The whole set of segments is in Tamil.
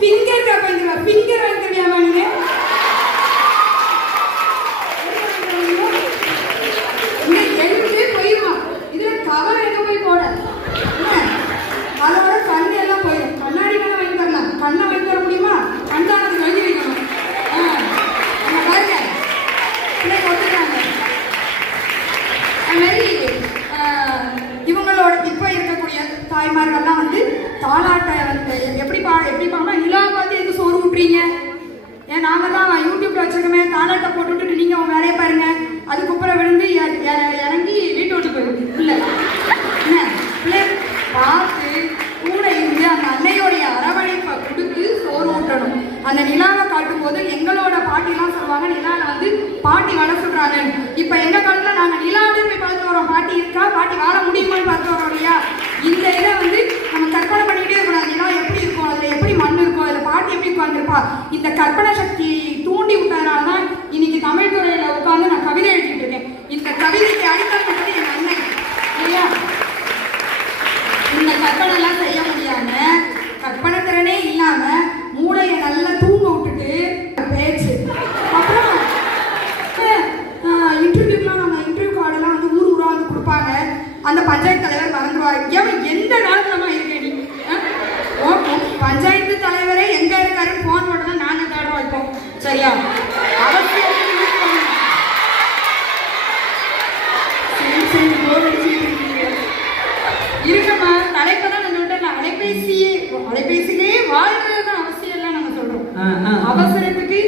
Finger gap வாங்கிடுவா. ஃபிங்கர் வாங்கி தெரியாமா நீங்க? இங்க எழுந்து போயிருமா. இதுல கவர் எங்க போய் போட? அதோட கண்ணு எல்லாம் போயிடும். கண்ணாடி வேணா வாங்கி தரலாம். கண்ணை வாங்கி தர முடியுமா? கண்ணாடி வாங்கி வைக்கணும். நம்ம பாருங்க பிள்ளைங்க ஒத்துக்கிறாங்க. அது மாதிரி இவங்களோட இப்போ இருக்கக்கூடிய தாய்மார்கள்லாம் வந்து தாலாட்டை வந்து எப்படி பாருன்னா நிலா பார்த்து எதுக்கு சோறு விட்டுறீங்க? ஏன் நாங்கள் தான் யூடியூப்ல வச்சிருக்கோமே, தாலாட்டை போட்டு விட்டுட்டு நீங்கள் உங்க வேலையை பாருங்க. அதுக்கப்புறம் விழுந்து இறங்கி வீட்டு விட்டு போயிடும். இல்லை என்ன பிள்ளை பார்த்து கூட இருந்து அந்த அன்னையோடைய அரவணைப்பை கொடுத்து சோறு ஊட்டணும். அந்த நிலாவை காட்டும் போது எங்களோட பாட்டிலாம் சொல்லுவாங்க, நிலாவில் வந்து பாட்டி வள சொல்றாங்க. இப்ப எங்க காலத்துல நாங்க நிலாவிலே போய் பார்த்து வரோம். பாட்டி இருக்கா, பாட்டி வாழ முடியுமான்னு பார்த்து வரோம் இல்லையா? இந்த இதை வந்து நம்ம கற்பனை பண்ணிக்கிட்டே கூடாது. நிலா எப்படி இருக்கும், அதுல எப்படி மண் இருக்கும், அதுல பாட்டி எப்படி உட்காந்துருப்பா. இந்த கற்பனை சக்தி தூண்டி விட்டதுனாலதான் இன்னைக்கு தமிழ் துறையில உட்காந்து நான் கவிதை எழுதிட்டு இருக்கேன். இந்த கவிதைக்கு அடித்தல் பட்டது என் அன்னை இல்லையா? இந்த கற்பனை எல்லாம் செய்ய முடியாம, கற்பனை திறனே இல்லாம மூளையை நல்லா தூங்க விட்டுட்டு பேச்சு. அப்புறம் இன்டர்வியூலாம் நம்ம இன்டர்வியூ கார்டெல்லாம் வந்து ஊர் ஊரா வந்து கொடுப்பாங்க. அந்த பஞ்சாயத்து தலைவர் மறந்துடுவாரு. ஏன் எந்த காலத்துலமா இருக்கேன் நீ? பஞ்சாயத்து தலைவரே எங்க இருக்காருன்னு போன் போட்டு தான் நாங்க தேட வைப்போம். சரியா? அவசியம் இருக்கமா தலைப்பதான் நான் சொல்றேன். அலைபேசியிலே வாழ்றதுதான் அவசியம் இல்லை நாங்க சொல்றோம். அவசரத்துக்கு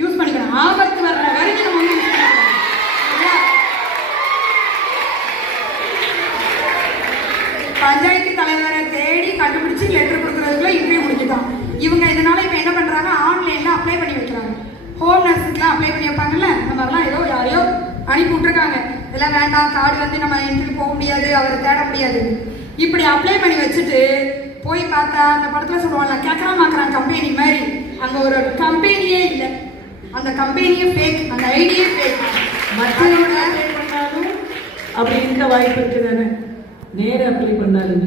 யூஸ் பண்ணிக்கணும். ஆபத்து வர்ற வரைக்கும் நம்ம வந்து பஞ்சாயத்து தலைவரை தேடி கண்டுபிடிச்சு லெட்டர் கொடுக்கறதுக்குள்ள இன்டர்வியூ முடிச்சுட்டான். இவங்க இதனால இப்ப என்ன பண்றாங்க, ஆன்லைன்ல அப்ளை பண்ணி வைக்கிறாங்க. ஹோம் நர்ஸுக்குலாம் அப்ளை பண்ணி வைப்பாங்கல்ல, நம்ம எல்லாம் ஏதோ யாரையோ அனுப்பி விட்டுருக்காங்க. இதெல்லாம் வேண்டாம், கார்டு வந்து நம்ம இன்டர்வியூ போக முடியாது, அவரை தேட முடியாது. இப்படி அப்ளை பண்ணி வச்சுட்டு போய் பார்த்தா அந்த படத்துல சொல்லுவாங்கல்ல, கேட்கறான் கம்பெனி மாதிரி. அங்க ஒரு கம்பெனியே இல்லை. அந்த கம்பெனியே ஃபேக், அந்த ஐடியே ஃபேக். மற்றவங்க அப்ளை பண்ணாலும் அப்படி இருக்க வாய்ப்பு இருக்கு தானே? நேரம் அப்ளை பண்ணாலும்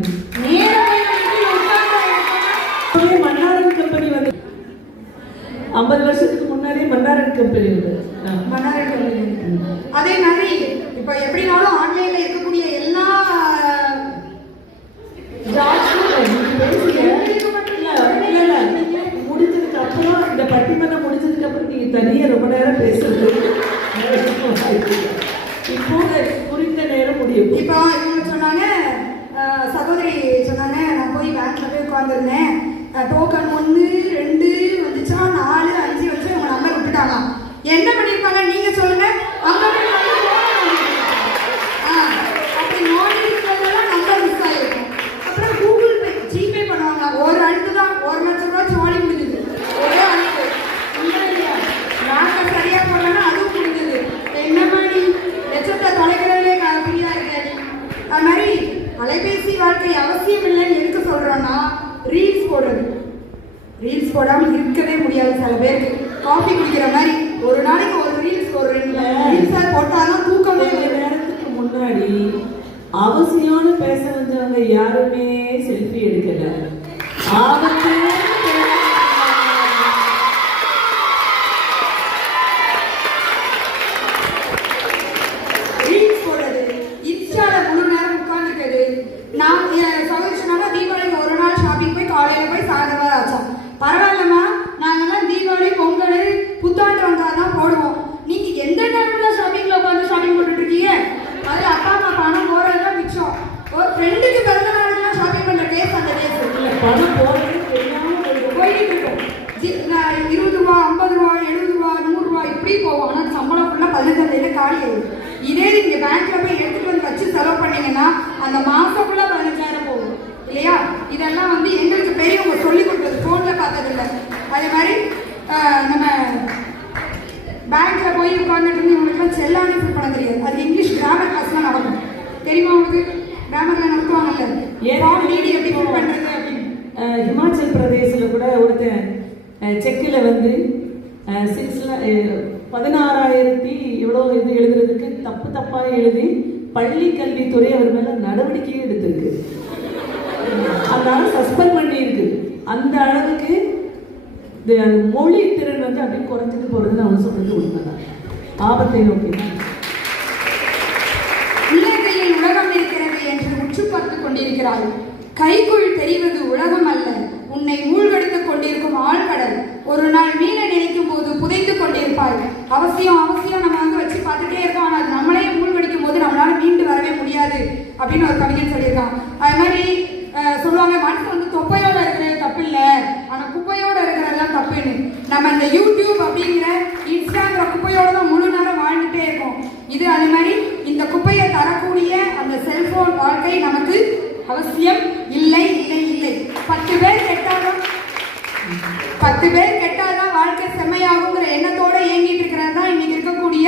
மன்னாரன் கம்பெனி வந்து 50 வருஷத்துக்கு முன்னாடியே மன்னாரன் கம்பெனி வந்து அதே மாதிரி இப்ப எப்படினாலும் ஆன்லைன்ல இருக்கக்கூடிய எல்லா முடிஞ்சதுக்கு அப்புறம் இந்த பட்டிமன்றம் முடிஞ்சதுக்கு அப்புறம் நீங்க தனியா ரொம்ப நேரம் பேசுறது இப்போ குறித்த நேரம் முடியும். இப்போ இவங்க சொன்னாங்க, சகோதரி சொன்னாங்க, நான் போய் பேங்க்ல போய் உட்காந்துருந்தேன், டோக்கன் 1 2 வந்துச்சா, 4 5 வச்சு உங்க நம்பர் விட்டுட்டாங்க. என்ன பண்ணிருப்பாங்க நீங்க சொல்லுங்க? அப்படி நோண்டி இருக்கிறதெல்லாம் நம்பர் மிஸ் ஆகிருக்கும். அப்புறம் கூகுள் பே, ஜிபே பண்ணுவாங்க. ஒரு அழுத்து தான் 1 லட்சம் ரூபாய் சோழி முடிஞ்சுது. ஒரே அழுத்து இல்லையா? நாங்க சரியா போடலன்னா அதுவும் முடிஞ்சது. என்ன மாதிரி லட்சத்தை தொலைக்கிறதே ஃப்ரீயா இருக்காது. அது மாதிரி அலைபேசி வாழ்க்கை அவசியம் இல்லைன்னு எதுக்கு சொல்றோம்னா, ரீல்ஸ் போடுறது. ரீல்ஸ் போடாமல் இருக்கவே முடியாது. சில பேருக்கு காஃபி குடிக்கிற மாதிரி ஒரு நாளைக்கு ஒரு ரீல்ஸ், ஒரு 2 ரீல்ஸா போட்டாதான் தூக்கமே. நேரத்துக்கு முன்னாடி அவசியம்னு பேச வந்தவங்க யாருமே செல்ஃபி எடுக்கல. ஆபத்து ரீல்ஸ் போடுறது, இன்ஸ்டால முழு நேரம் உட்கார்ந்துருக்குது. நான் சகோதரினால தீபாவளிக்கு ஒரு நாள் ஷாப்பிங் போய் காலையில போய் சாயந்தரம் ஆச்சா. பரவாயில்லம்மா, நாங்கெல்லாம் தீபாவளி பொங்கல் புத்தாண்டு வந்தாதான் போடுவோம். நீங்க எந்த நேரம்ல ஷாப்பிங்ல உட்காந்து ஷாப்பிங் போட்டுட்டு இருக்கீங்க? அது அப்பா அம்மா பணம் போறதுதான் மிச்சம். ஒரு ஃப்ரெண்டுக்கு பிறந்த நாளுக்குலாம் ஷாப்பிங் பண்ற கேஸ் அந்த கேஸ் பணம் போயிட்டு இருக்கும். 20 ரூபா 50 ரூபா 70 ரூபா 100 ரூபா இப்படி போவோம். ஆனால் சம்பளம் ஃபுல்லாக 15 தேதி காலி ஆகும். இதே நீங்க பேங்க்ல போய் எடுத்துட்டு வந்து வச்சு செலவு பண்ணீங்கன்னா அந்த மாசம் ஃபுல்லா 15,000 போகும் இல்லையா? இதெல்லாம் வந்து எங்களுக்கு பெரியவங்க சொல்லி கொடுத்தது, போன்ல பார்த்தது இல்லை. அதே மாதிரி நம்ம பேங்க்ல போய் உட்காந்துட்டு இருந்து இவங்களுக்குலாம் செல்லானே ஃபில் பண்ண தெரியாது. அது இங்கிலீஷ் கிராமர் கிளாஸ்லாம் நடக்கும். தெரியுமா உங்களுக்கு? கிராமர்ல நடத்துவாங்கல்ல, டிடி எப்படி ஃபில் பண்றது அப்படின்னு. ஹிமாச்சல் பிரதேசில் கூட ஒருத்தன் செக்கில் வந்து 16,000 எவ்வளோ இது எழுதுறதுக்கு தப்பாக எழுதி பள்ளி கல்வித்துறை அவர் மேலே நடவடிக்கையும் எடுத்திருக்கு. அதனால சஸ்பெண்ட் பண்ணியிருக்கு. அந்த அளவுக்கு அது மொழி திறன் வந்து அப்படியே குறைஞ்சிட்டு போறதுன்னு அவங்க சொல்றது உண்மைதான். ஆபத்தை நோக்கி தான். உள்ளங்கையில் உலகம் இருக்கிறது என்று உற்று பார்த்துக் கொண்டிருக்கிறாய். கைக்குள் தெரிவது உலகம் அல்ல, உன்னை மூழ்கடித்துக் கொண்டிருக்கும் ஆழ்கடல். ஒரு நாள் மீள நினைக்கும் போது புதைந்து கொண்டிருப்பாய். அவசியம் அவசியம் நம்ம வந்து வச்சு பார்த்துட்டே இருக்கோம், ஆனால் அது நம்மளே மூழ்கடிக்கும் போது நம்மளால மீண்டு வரவே முடியாது அப்படின்னு ஒரு கவிஞன் சொல்லியிருக்கான். அது மாதிரி சொல்லுவாங்க, மனசு வந்து தொப்பையோட இருக்கிறது தப்பு இல்லை, ஆனால் குப்பையோட இருக்கிறதெல்லாம் தப்புன்னு. நம்ம இந்த யூடியூப் அப்படிங்கிற இன்ஸ்டாங்கிற குப்பையோட தான் முழு நேரம் வாழ்ந்துட்டே இருக்கோம். இது அது மாதிரி இந்த குப்பையை தரக்கூடிய அந்த செல்போன் வாழ்க்கை நமக்கு அவசியம் இல்லை இல்லை இல்லை. 10 பேர் கெட்டாதான் வாழ்க்கை செம்மையாகுங்கிற எண்ணத்தோட இயங்கிட்டு இருக்கிறது தான் இன்னைக்கு இருக்கக்கூடிய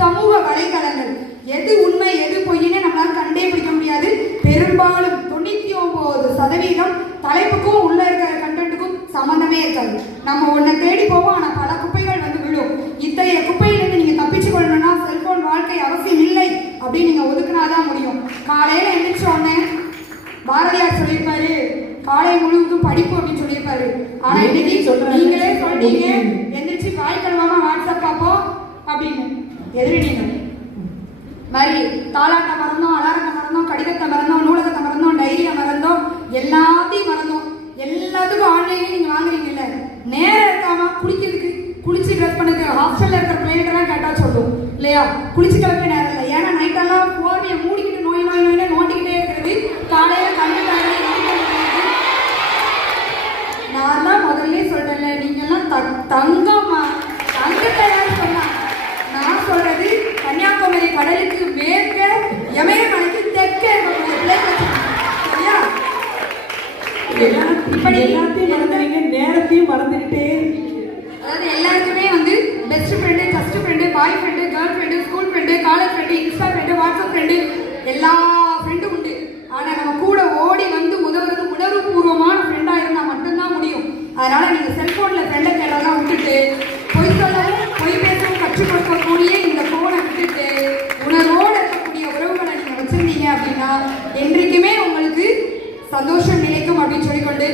சமூக வலைதளங்கள். எது உண்மை எது பொய்ன்னு நம்மளால கண்டே பிடிக்க முடியாது. பெரும்பாலும் 99% தலைப்புக்கும் உள்ள இருக்கிற கண்டென்ட்டுக்கும் சம்பந்தமே இருக்காது. நம்ம ஒன்றை தேடி போவோம், ஆனால் பல குப்பைகள் வந்து விழும். இத்தகைய குப்பையிலிருந்து நீங்க தப்பிச்சு கொள்ளணும்னா செல்போன் வாழ்க்கை அவசியம் இல்லை அப்படின்னு நீங்க ஒதுக்குனாதான் முடியும். காலையில எந்திரிச்ச உடனே பாரதியார் சொல்லியிருப்பாரு, காலை முழுவதும் படிப்பு அப்படின்னு சொல்லியிருப்பாரு. ஆனா இன்னைக்கு நீங்களே சொல்றீங்க, எந்திரிச்சு வாய் கழுவாம வாட்ஸ்அப் பார்ப்போம் அப்படின்னு. எதிரி நீங்க மாதிரி தாலாட்டை மறந்தோம், அலாரத்தை மறந்தோம், கடிதத்தை மறந்தோம், நூலகத்தை மறந்தோம், டைரியை மறந்தோம், எல்லாத்தையும் மறந்தோம். எல்லாத்துக்கும் ஆன்லைன்ல நீங்க வாங்குறீங்கல்ல, நேரம் இருக்காம குளிக்கிறதுக்கு, குளிச்சு ட்ரெஸ் பண்ணதுக்கு ஹாஸ்டல்ல இருக்கிற பிள்ளைகிட்டலாம் கேட்டா சொல்லும் இல்லையா, குளிச்சு கிளம்ப நேரம் இல்லை. ஏன்னா நைட்டெல்லாம் போர்வையை மூடிக்கிட்டு நோய் நோய் நோய் நோண்டிக்கிட்டே இருக்கிறது. காலையில கண்ணு நான் தான் முதல்ல சொல்றேன்ல, நீங்க எல்லாம் தங்கம்மா, தங்கத்தை யார் சொன்னா? நான் சொல்றது கன்னியாகுமரி கடலுக்கு மேற்க இமயமலைக்கு தெற்க சரியா? எல்லாத்தையும் மறந்துறீங்க, நேரத்தையும் மறந்துக்கிட்டே. அதாவது எல்லாருக்குமே வந்து best friend, just friend, boy friend, girl friend, school friend, college friend, Insta friend, WhatsApp friend, எல்லா ஃப்ரெண்டும் உண்டு. ஆனா நம்ம கூட ஓடி வந்து உதவுறது உணர்வுபூர்வமான ஃப்ரெண்டா இருந்தா மட்டும்தான் முடியும். அதனால நீங்க செல்போன்ல ஃப்ரெண்டை கேட்டதெல்லாம் விட்டுட்டு, பொய் சொல்லவும் பொய் பேசவும் கற்றுக் கொடுக்கக்கூடிய இந்த போனை விட்டுட்டு உணர்வோடு இருக்கக்கூடிய உறவுகளை நீங்க வச்சிருந்தீங்க அப்படின்னா என்றைக்குமே உங்களுக்கு சந்தோஷம் நிலைக்கும் அப்படின்னு சொல்லிக்கொண்டு,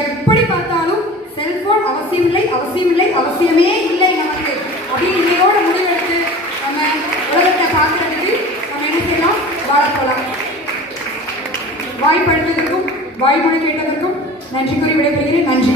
எப்படி பார்த்தாலும் செல்போன் அவசியம் இல்லை அவசியம் இல்லை அவசியமே இல்லை நமக்கு அப்படின்னு இதோட முடிவெடுத்து நம்ம உலகத்தை பார்க்கறதுக்கு நம்ம என்ன செய்யலாம், வாழப்போலாம். வாய்ப்பளித்ததற்கும் வாய்மொழி கேட்டதற்கும் நன்றி கூறி விடைபெறுகிறேன். நன்றி.